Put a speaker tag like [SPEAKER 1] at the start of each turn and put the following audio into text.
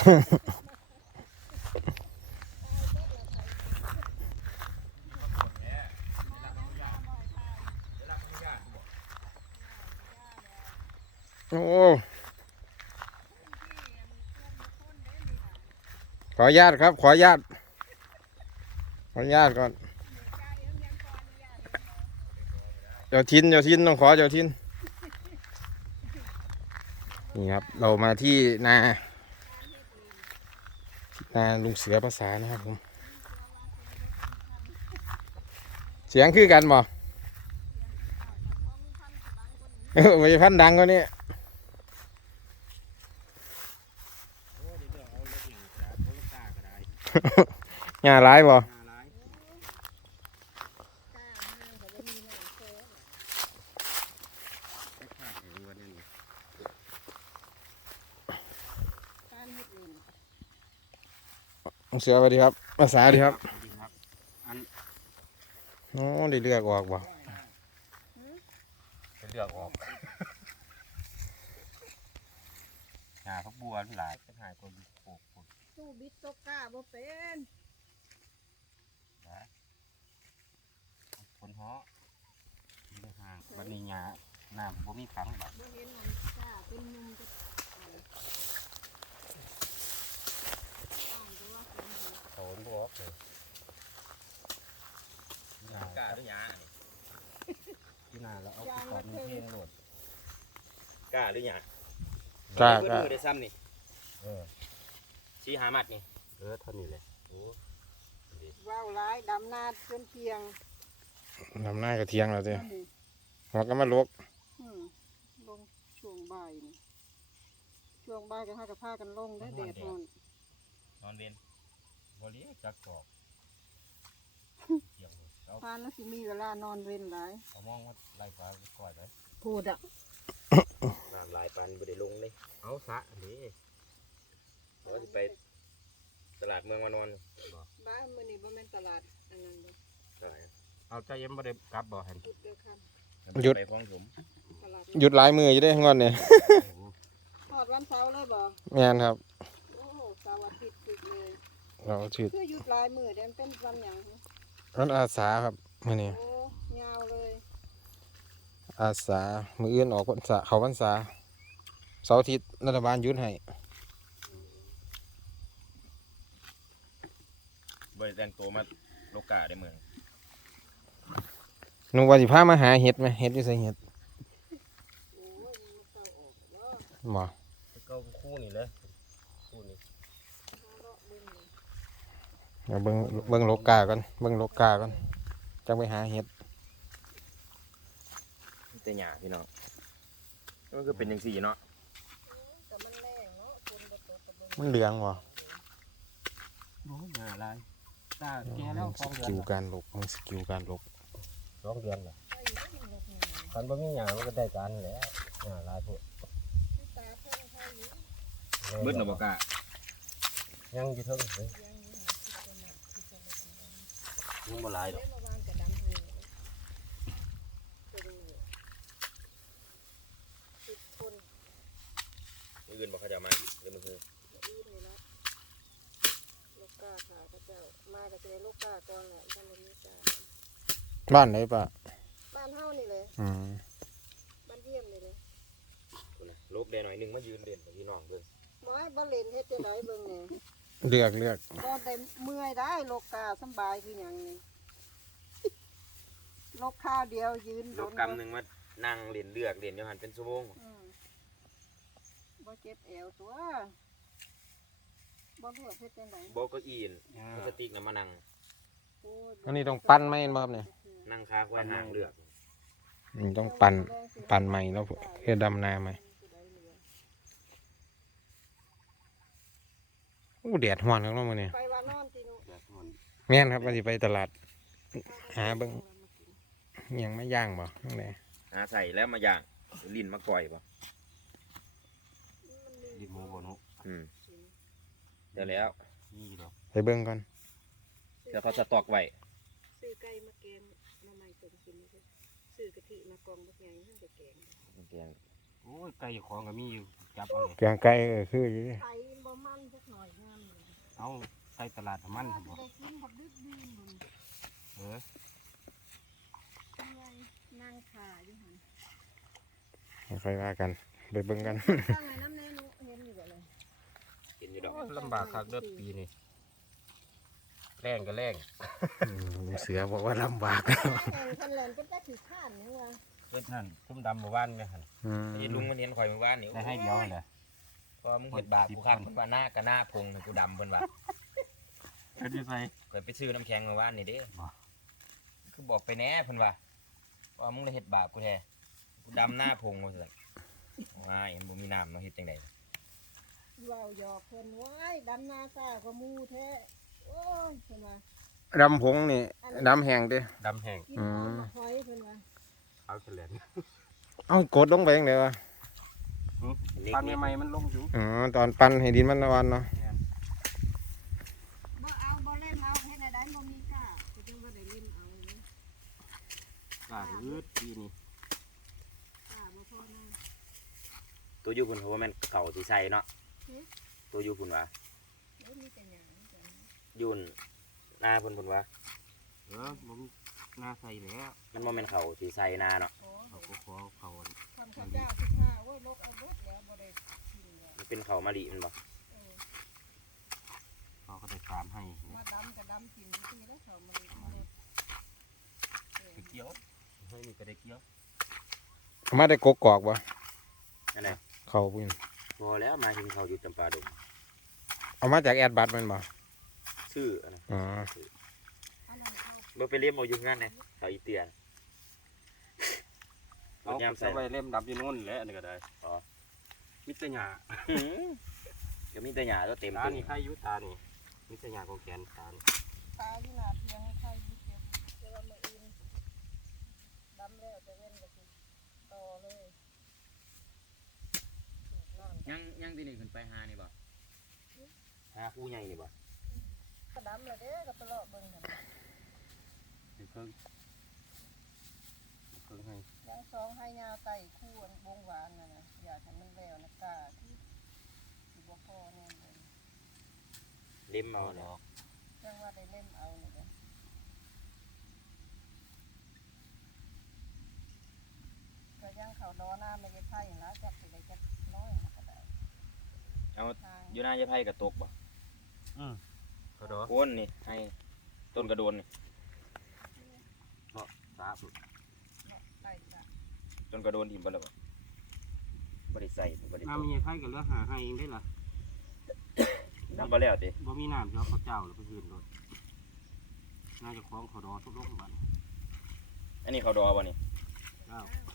[SPEAKER 1] โอ้ขออนุญาตครับขออนุญาตก่อนเจ้าทินต้องขอเจ้าทินนี่ครับเรามาที่นาลุงเสือภาษานะครับผมเสียงคือกันบ่ไม่พันดังกว่านี้งานร้ายบ่เสือสวัสดีครับภาษาดีครับโอ้ได้เลือกออกบ่
[SPEAKER 2] เลือกออกหาพักบัวหลายหายคนปลูก
[SPEAKER 3] สู้บิดตกกาบ่เป็น
[SPEAKER 2] คนฮ้อห่างบันนี้หญ้าน้ำบ่มีขังบัด
[SPEAKER 3] บ่เห็นมันกาเป็นนุ่มก็
[SPEAKER 2] โตนบ่ออกเลยกาด้วยหญ้าที่นาแล้วเอาขอบมีเพลงโหลดกาด้วยหญ้ากาได้ซ้ำนี่ชี้หามัดนี่เท่านี้เลยโอ้
[SPEAKER 3] ว้าวร้ายดำนาจนเพียง
[SPEAKER 1] นำหน้ากระเทียงแล้วสิหัวก็มาลก
[SPEAKER 3] ลงช่วงบ่ายนี่ช่วงบ่ายก็ให้กับผ้ากันลงได้แดดน
[SPEAKER 2] อนเวนบริจักกอก
[SPEAKER 3] พานแล้วสิมีเวลานอนเว้นหลาย
[SPEAKER 2] เขามองว่าลายฟ้าก่อยไป
[SPEAKER 3] พูดอ่ะ
[SPEAKER 2] น้ำลายปันบ่ได้ลงเลยเอาสะอันนี้เราจะไปตลาดเมืองมานอน
[SPEAKER 3] บ้านมื้อนี้บ่แม่นตลาดอันนั้นบ่
[SPEAKER 2] เอาใจเย็นบ่ได้กลับบ่เห็น
[SPEAKER 1] หยุดหลายมืออยู่ได้งอนเนี่ย
[SPEAKER 3] ทอดวันเสาร์เลยบ่
[SPEAKER 1] งานครับ
[SPEAKER 3] โอ้โหเสาร์อาทิตย์ติดเลย
[SPEAKER 1] เราชื่อ
[SPEAKER 3] คือหยุดหลายมือเดี๋ยวเป็นวันหยัง
[SPEAKER 1] วันอาสาครับมื้อนี้
[SPEAKER 3] โอ้ยาวเลย
[SPEAKER 1] อาสามื้ออื่นออกพรรษาเข้าพรรษาเสาร์อาทิตย์รัฐบาลหยุดให้
[SPEAKER 2] บ่ได้แต่งตัวมาโลกาได้เมือง
[SPEAKER 1] หนูว่าสิพามาหาเห็ดไหมเห็ดอยู่ไสเห็ดบ่
[SPEAKER 2] เก้าคู่นี่เลยคู่นี้
[SPEAKER 1] เดี๋ยวเบิ่งโลกาก่อนจังไปหาเห็ด
[SPEAKER 2] แต่หญ้าพี่น้องมันก็เป็นจังซี่เนาะ
[SPEAKER 1] มันเหลืองบ่
[SPEAKER 2] โอ้หญ้าลายตาแก่แล้ว2 เดือน
[SPEAKER 1] สกิลการลกมึงสกิลการลก
[SPEAKER 2] 2 เดือนล่ะคันบ่มีหญ้ามันก็ได้การแหละหญ้าลายพุ่นเบิดน่ะบ่กล้ายังอยู่เทิงเลยยังบ่หลายดอกมื้ออื่นบ่เขาจะมาอีกเดี๋ยวมื้อคืน
[SPEAKER 3] ลูกกาค่ะพระเจ้ามาก็จะได้ลูกกาก่อนแหละท่านบ่มีกา
[SPEAKER 1] บ้านไหนปะ
[SPEAKER 3] บ้านเฮานี่เลยบ้านเยี่ยมนี่เลย
[SPEAKER 2] พุ่นน่ะลูกแดหน่อยนึงมายืนเล่นกับพี่น้องเบิ่ง
[SPEAKER 3] บ่ให้บ่เล่นเฮ็ดจังไดเบิ่งแหน่
[SPEAKER 1] เลือก
[SPEAKER 3] บ่ได้เมื่อยได้ลูกกาสบายคือหยังนี่ลูกข้าวเดียวยืน
[SPEAKER 2] โดนกำนึงมานั่งเล่นเลือกเล่นอยู่หั่นเป็นชั่วโมง
[SPEAKER 3] บ่เจ็บแอวตัวบ่เลือกเฮ็ดจังได
[SPEAKER 2] บ่ก็อีนพลาสติกน่ะมานั่ง
[SPEAKER 1] อันนี้ต้องปั้นไหมบ่ครับเนี่ย
[SPEAKER 2] นั่งคาควายห่างเลือก
[SPEAKER 1] ต้องปั่นใหม่แล้วเพื่อดำนาใหม่โอ้แดดร้อนแล้วมื้อนี้
[SPEAKER 3] ไปว่านอนติโน
[SPEAKER 1] แม่นครับว่าสิไปตลาดหาเบิ่งยังไม่ย่างบ่จังได๋
[SPEAKER 2] หาใส่แล้วมาย่างลิ้นมาก่อยบ่ลิ้นหมูบ่เนาะเดี๋ยวแล้วนี่ดอก
[SPEAKER 1] ไปเบิ่งก่อน
[SPEAKER 2] เดี๋ยวเขาสต็อกไว้
[SPEAKER 3] ซื้อไก่มาแกงหน่อไม้ต้มกินเลยซื้อกะทิมากองบักใหญ่ให้ไปแกง
[SPEAKER 2] โอ้ยไก่ของก็มีอยู่จับเอาเลย
[SPEAKER 1] แกงไก่คืออยู่
[SPEAKER 3] ไก่บ่มันจักหน่อย
[SPEAKER 2] เอาใส่ตลาดน้ำมันครับบ่
[SPEAKER 3] ได้กินบักดึกดีนบุญ
[SPEAKER 2] เออ
[SPEAKER 3] อะไรนั่งขาอยู่หั่น
[SPEAKER 1] ค่อยว่ากันไปเบิ่งกัน
[SPEAKER 3] ตั้งไว้น้ำแน่นุเห็นอยู่บ่เลย
[SPEAKER 2] เห็นอยู่ดอกลำบากคักเด้อปีนี้แรงก็แรง
[SPEAKER 1] เสือบอกว่าลำบาก
[SPEAKER 3] แข่งกันแล่นเป็นตาถือข้านนี่ว่า
[SPEAKER 2] เพิ่นนั่นทุ่มดำเมื่อวานเนี่ยหั่น
[SPEAKER 4] ไอ้ลุงมันเห็นข่อยเมื่อวานนี่
[SPEAKER 2] ได้ให้เดียวหั่นแหละ
[SPEAKER 4] พอมึงเห็ดบาปกูคักมันว่าหน้ากับหน้าพงกูดำเพิ่นว่า
[SPEAKER 2] เพิ่นสิใส่
[SPEAKER 4] ข่อยไปซื้อน้ำแข็งเมื่อวานนี่เด้
[SPEAKER 2] บ่
[SPEAKER 4] คือบอกไปแหน่เพิ่นว่ามึงได้เห็ดบาปกูแท้กูดำหน้าพงว่าซั่นว่าเห็นบ่มีน้ำมาเฮ็ดจังได๋
[SPEAKER 3] เว้าหยอกเพิ่นว้ายดำนาซ่ากว่าหมู่แท้โอ้ยเพิ่นว่า
[SPEAKER 1] ดำผงนี่ดำแห้งเด้
[SPEAKER 2] ดำแห้ง
[SPEAKER 3] กินหอมมาหอยเพิ่นว่า
[SPEAKER 2] เอาเฉลย
[SPEAKER 1] เอากดลงไปยังไงวะ
[SPEAKER 2] ปันใหม่ๆมันลงอยู่
[SPEAKER 1] อ๋อตอนปั้นให้ดินมันละวันเนาะ
[SPEAKER 3] บ่เอาบ่เล่มเอาเฮ็ดให้ได้บ่มีกล้าก็จึงบ่ได้เล่มเอานี่
[SPEAKER 2] กล้าอืดปีนี้
[SPEAKER 3] กล้าบ่พอนะ
[SPEAKER 4] ตัวอยู่พุ่นเพราะว่าแม่นเก่าสิใส่เนาะตัวอยู่พุ่นว่า
[SPEAKER 3] เดี๋ยวมีแต่หยังจ้ะ
[SPEAKER 4] ยุ่นหน้าพุ่นว่า
[SPEAKER 2] ผมหน้าใส่แล้ว
[SPEAKER 4] มันบ่แม่นเขาสิใส่หน้าเนาะ
[SPEAKER 3] ขอ
[SPEAKER 2] เขาก็ขอเขา
[SPEAKER 3] ทำข้าวเจ้าสิท่าโอ้ยลกเอาเบิดแล้วบ่ได้กินแล้ว
[SPEAKER 4] มันเป็นเขามะลิมันบ่
[SPEAKER 3] เออ
[SPEAKER 2] เขาก็ได้ตามให้
[SPEAKER 3] มาดำก็ดำกินซื่อๆแล้วเขามาเลยมาลดเออ
[SPEAKER 2] ไปเกี่ยวให้นี่ก็ได้เกี่ยว
[SPEAKER 1] เอามาได้กกอกบ่
[SPEAKER 4] นั่นแหละ
[SPEAKER 1] เขาพุ่น
[SPEAKER 4] พอแล้วมาถึงเขาอยู่จำปาดง
[SPEAKER 1] เอามาจากแอดบัตแมันบ่
[SPEAKER 4] ชื่ออันนั้น
[SPEAKER 1] อ๋อ
[SPEAKER 3] อันนั้นเขา
[SPEAKER 4] บ่ไปเลี้ยงเอาอยู่งั้นนะเขาอีเตียน
[SPEAKER 2] เอา
[SPEAKER 4] ยามใส่
[SPEAKER 2] ใส่ไว้เล่มดับอยู่โน่นแหละอันนี้ก็ได้
[SPEAKER 4] อ๋อ
[SPEAKER 2] มิตรหยา
[SPEAKER 4] ก็มีแต่หญ้าตัวเต็ม
[SPEAKER 2] ตา
[SPEAKER 4] ตัว
[SPEAKER 2] นี่ใครอยุตานี่มิตรหยาของแกนตานี่
[SPEAKER 3] ตาอยู่หน้าเพียงใครอยู่เก็บเดี๋ยวว่ามื้ออื่นดำแล้วจะเว้นก็สิต่อเลยสูบน้ำ
[SPEAKER 4] ยังที่นี่ขึ้นไปหานี่บ่หาคู่ใหญ่นี่บ่
[SPEAKER 3] ก็ดำแล้วเด้อก็ไปเลาะเบิ่งกัน
[SPEAKER 2] เดี๋ยวเพิ่งให้
[SPEAKER 3] ยังสองให้ยาวไต่คู่อันวงหวานน่ะนะอยากให้มันแล้วนะกล้าที่สิบ่พอแน่เลย
[SPEAKER 4] เล่มเอา
[SPEAKER 2] เอาด
[SPEAKER 4] เนี่ย
[SPEAKER 2] อก
[SPEAKER 3] ยังว่าได้เล่มเอานี่เด้อก็ยังเขาดอหน้าไม่ได้ไผ่นะจักสิได้จักน้อยก็ได้
[SPEAKER 4] เอา
[SPEAKER 3] ทาง
[SPEAKER 4] อยู่หน้าจะไผกระตกบ่
[SPEAKER 2] เขาดอก
[SPEAKER 4] โคนนี่ให้ต้นกระโดนนี่
[SPEAKER 2] สาบ
[SPEAKER 3] ไต่จ้ะ
[SPEAKER 4] ต้นกระโดนทิ่มบ่แล้วบ่บ่ได้ใส่บ่ได้
[SPEAKER 2] น้ำมีไผ่กับเลือหาให้เองได้ล่ะ
[SPEAKER 4] น้ำบ่แล้วติ
[SPEAKER 2] บ่มีน้ำเดี๋ยวเขาเจ้าหรือไปคืนรถน่าจะคล้องเขาดอทุกโลกบัน
[SPEAKER 4] อันนี้เขาดอบ่นี่
[SPEAKER 2] เจ้า
[SPEAKER 3] อ้าว